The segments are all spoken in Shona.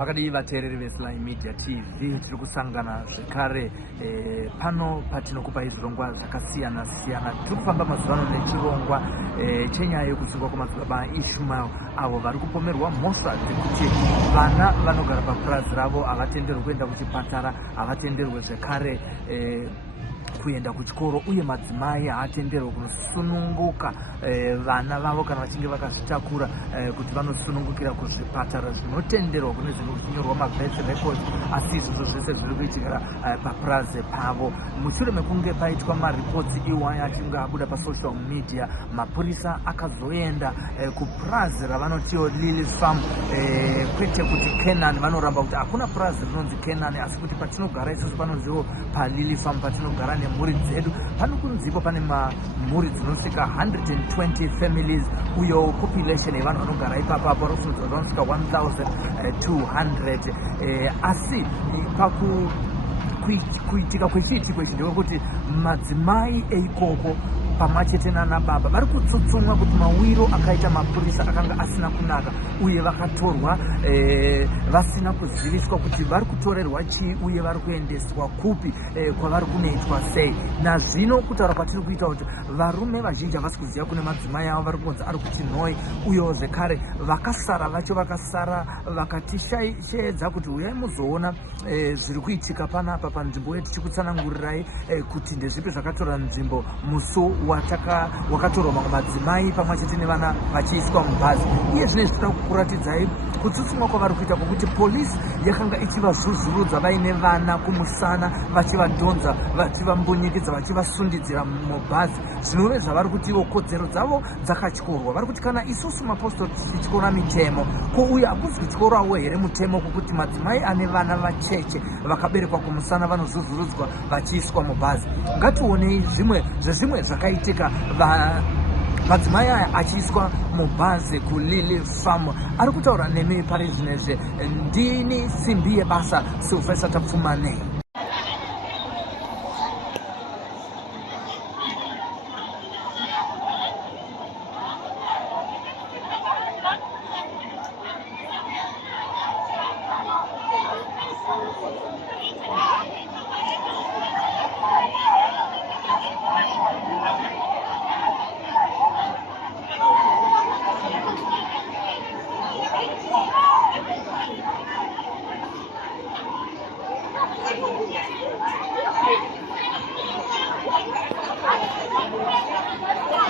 Makadi vateereri veSlime Media TV tiri kusangana zvekare pano patinokupa izvirongwa zvakasiyana siyana. Tiri kufamba mazuva ano nechirongwa chenyaya yekusungwa kwamadzibaba Ishmael avo vari kupomerwa mhosva dzekuti vana vanogara papurazi ravo havatenderwi kuenda kuchipatara, havatenderwi zvekare kuenda kuchikoro, uye madzimai haatenderwi kusununguka vana vavo kana vachinge vakazvitakura kuti vanosunungukira kuzvipatara zvinotenderwa kune zvinhu zvichinyorwa mabirth record, asi izvozvo zvese zviri kuitika papurazi pavo. Mushure mekunge paitwa maripotsi iwaya achinge abuda pasocial media, mapurisa akazoenda kupurazi ravanotiwo Lily Farm, kwete kuti Canaan. Vanoramba kuti hakuna purazi rinonzi Canaan, asi kuti patinogara isusu panonziwo paLily Farm, patinogara nemhuri dzedu. Panokunzipo pane mhuri dzinosvika 120 families, uyo population yevanhu vanogara ipapapo vanosvika 1200. Asi kuitika kwechiitiko ichi ndekuti madzimai eikoko pamwechete nana baba vari kutsutsumwa kuti mawiro akaita mapurisa akanga asina kunaka, uye vakatorwa vasina kuziviswa kuti vari kutorerwa chii uye vari kuendeswa kupi, kwavari kunoitwa sei. Nazvino kutaura kwatiri kuita kuti varume vazhinji havasi kuziva kune madzimai avo vari kunzi ari kuChinhoi, uyewo zvekare vakasara vacho vakasara vakatisheedza kuti uyai muzoona zviri kuitika panapa panzvimbo yedu tichikutsanangurirai kuti ndezvipi zvakatora nzvimbo musu wakatorwa mamwe madzimai pamwe chete nevana vachiiswa mubhazi. Iye zvine zvinoda kukuratidzai kutsutsumwa kwavari kuita kwokuti polisi yakanga ichivazuzurudza vaine vana kumusana, vachivadhonza, vachivambunyikidza, vachivasundidzira mubhazi, zvinove zvavari kuti ivo kodzero dzavo dzakatyorwa. Vari kuti kana isusu mapostori tichityora mitemo, ko uye hakuzi kutyorawo here mutemo kwokuti madzimai ane vana vacheche vakaberekwa kumusana vanozuzurudzwa vachiiswa mubhazi. Ngatiwonei zvimwe zvezvimwe zvakaitika madzimai aya achiiswa mubhazi kuLily Farm. Ari kutaura nemi pari zvinezve ndini simbi yebasa Sylvester Tapfumane.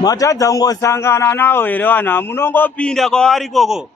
Matadza kungosangana nawo here vanhu, munongopinda kwavari koko.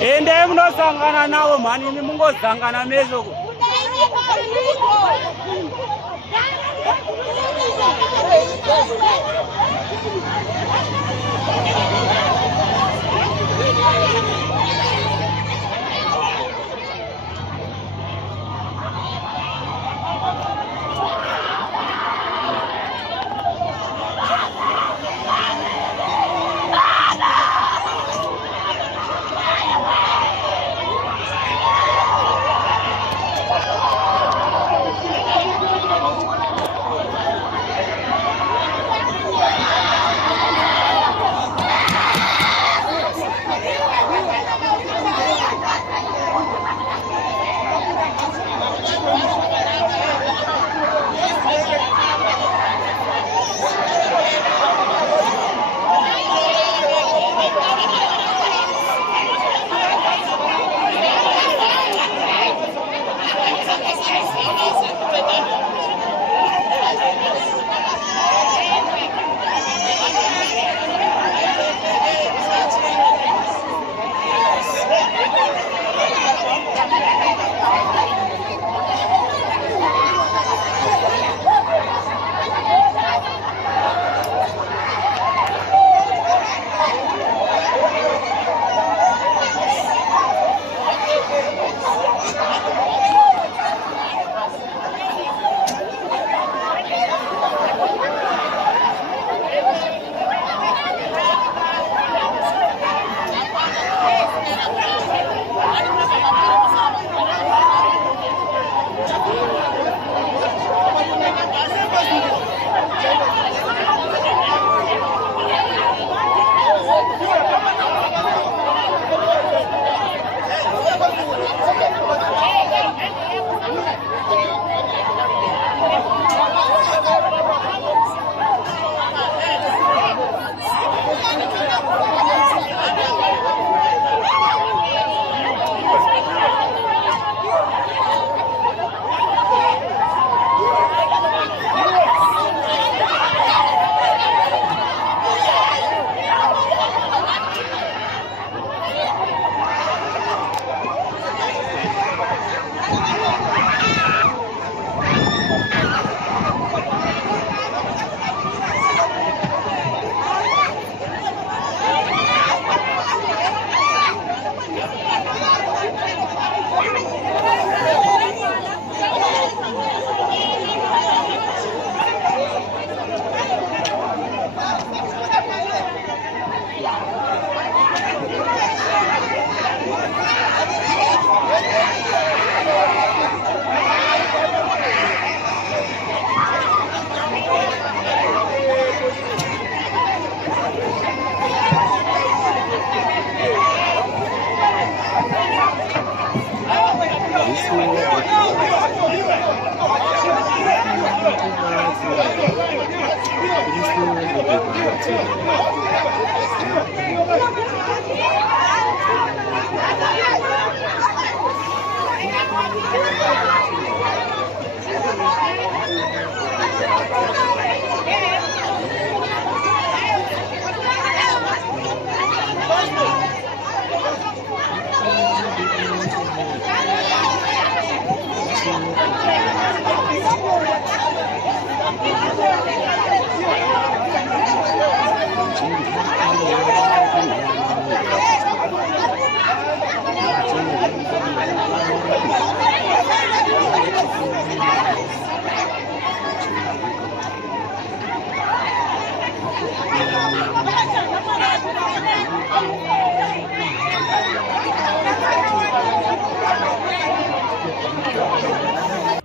Ende munosangana navo mhani, imi mungozangana meso.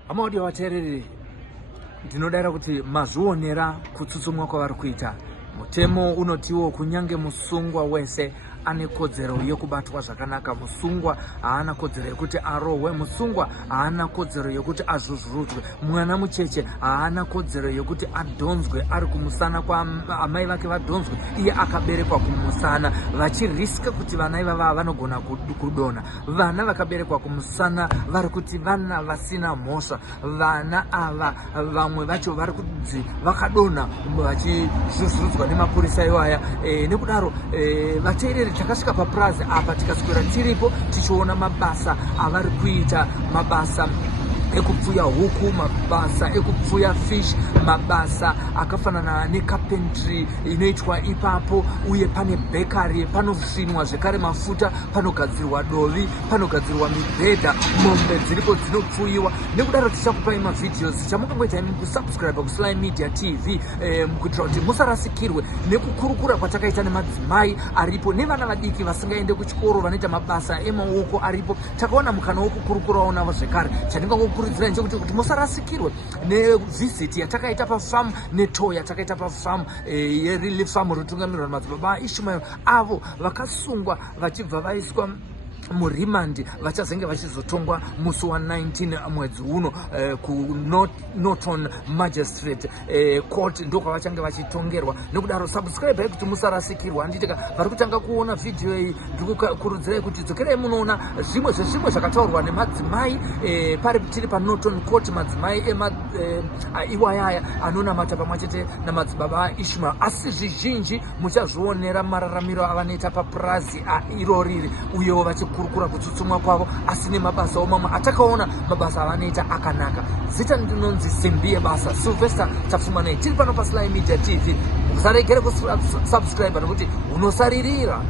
Amaudio vateereri, ndinodara kuti mazvionera kutsutsumwa kwavari kuita. Mutemo unotiwo kunyange musungwa wese ane kodzero yokubatwa zvakanaka. Musungwa haana kodzero yokuti arohwe, musungwa haana kodzero yokuti azvuzvurudzwe, mwana mucheche haana kodzero yokuti adhonzwe ari kumusana kwa amai vake vadhonzwe iye akaberekwa kumusana, vachiriska kuti vana ivava vanogona kudona. Vana vakaberekwa kumusana vari kuti vana vasina mhosva. Vana ava vamwe vacho vari kunzi vakadonha vachizvuzvurudzwa nemapurisa iwaya. Nekudaro vateereri, takasvika paPrazi apa tikaswera tiripo tichiona mabasa avari kuita, mabasa ekupfuya huku, mabasa ekupfuya fish, mabasa akafanana necarpentry inoitwa ipapo, uye pane bakery, panosvinwa zvekare mafuta, panogadzirwa dovi, panogadzirwa mibhedha, mombe dziripo dzinopfuyiwa. Nekudaro tichakupai mavideos chamungangoita imi kusubscribe kuSly Media TV kuitira kuti musarasikirwe nekukurukura kwatakaita nemadzimai aripo nevana vadiki vasingaende kuchikoro vanoita mabasa emaoko aripo. Takaona mukana wokukurukurawo navo zvekare. Chandingangokurudzira kuti musarasikirwe nevisiti yatakaita pafamu netour yatakaita pafamu yeRelief Farm rinotungamirwa namadzibaba Ishmael, avo vakasungwa vachibva vaiswa murimandi vachazenge vachizotongwa musi wa19 mwedzi uno kuNorton Magistrate Court ndokwavachange vachitongerwa. Nekudaro subscribe kuti musarasikirwa. Handitika vari kutanga kuona video iyi, ndikukurudzirai kuti dzokerai munoona zvimwe zvezvimwe zvakataurwa nemadzimai pari tiri paNorton Court, madzimai iwayaya anonamata pamwe chete namadzibaba Ishmael. Asi zvizhinji muchazvionera mararamiro avanoita paPrazi iroriri, uyewo vachikurukura kutsutsumwa kwavo, asi nemabasa omamwe atakaona mabasa avanoita akanaka. Zita ndinonzi Simbi Yebasa, Sylvester Tafumanei. Tiri pano paSly Media TV. Musaregere kusubscribe nokuti unosaririra.